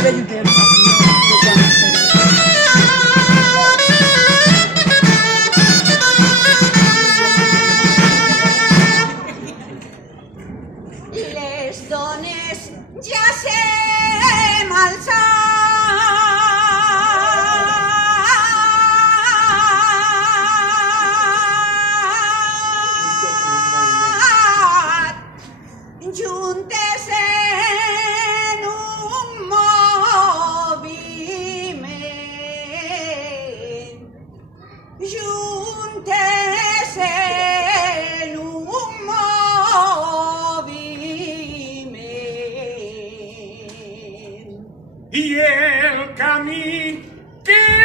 Les dones ja s'hem alçat juntes en un moviment, juntes en un moviment. I el camí que